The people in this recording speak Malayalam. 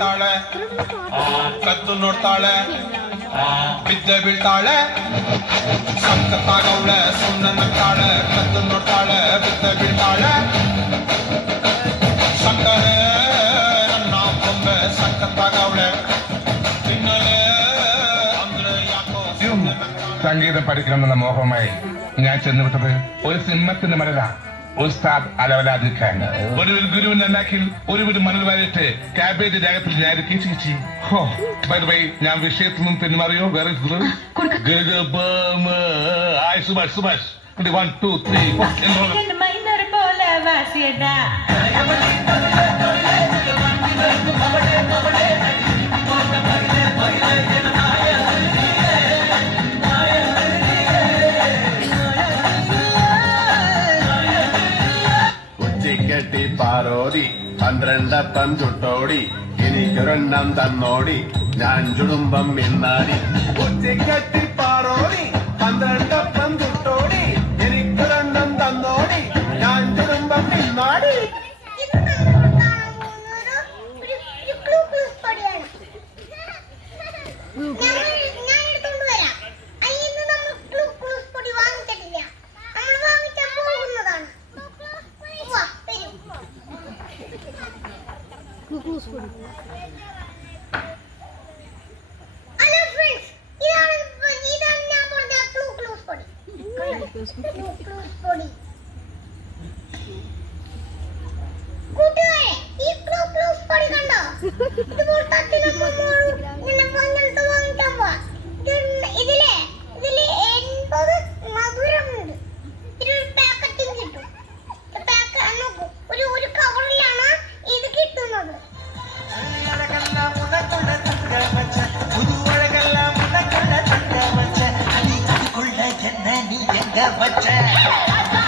ಬೀಳ್ತಾಳೆ ಕದ್ದು ನೋಡ್ತಾಳೆ ಬಿದ್ದೆ ಬೀಳ್ತಾಳೆ ಸಕ್ಕತ್ತಾಗವಳೆ ಸುಮ್ಮನೆ ನಗ್ತಾಳೆ ಕದ್ದು ನೋಡ್ತಾಳೆ ಬಿದ್ದೆ ಬೀಳ್ತಾಳೆ ಸಕ್ಕರೆ ನನ್ನ ಕೊಂಬೆ ಸಕ್ಕತ್ತಾಗವಳೆ ತಿನ್ನಲೇ ಅಂದ್ರೆ ಯಾಕೋ സംഗീതം പഠിക്കണമെന്ന മോഹമായി ഞാൻ ചെന്നുവിട്ടത് ഒരു സിംഹത്തിന്റെ മരല ഉസ്താദ് അലവലാതിരിക്കാൻ ഒരു ഗുരുവിന്റെ അന്നാക്കിൽ ഒരു വീട് മണൽ വാരിട്ട് കാബേജ് രാഗത്തിൽ ഞാൻ കീച്ചിക്കിച്ചി ഞാൻ വിഷയത്തിൽ നിന്നും പിന്മാറിയോ വേറെ സുഭാഷ് സുഭാഷ് 1 2 കെട്ടി പാരോടി 12 ചുട്ടോടി എനിക്കൊരെണ്ണം തന്നോടി ഞാൻ ചുടുമ്പം മിന്നാടി ഉച്ചക്കെട്ടി പാറോടി 12 ചുട്ടോടി എനിക്കൊരെണ്ണം തന്നോടി ഞാൻ ചുടുമ്പം മിന്നാടി. What's that?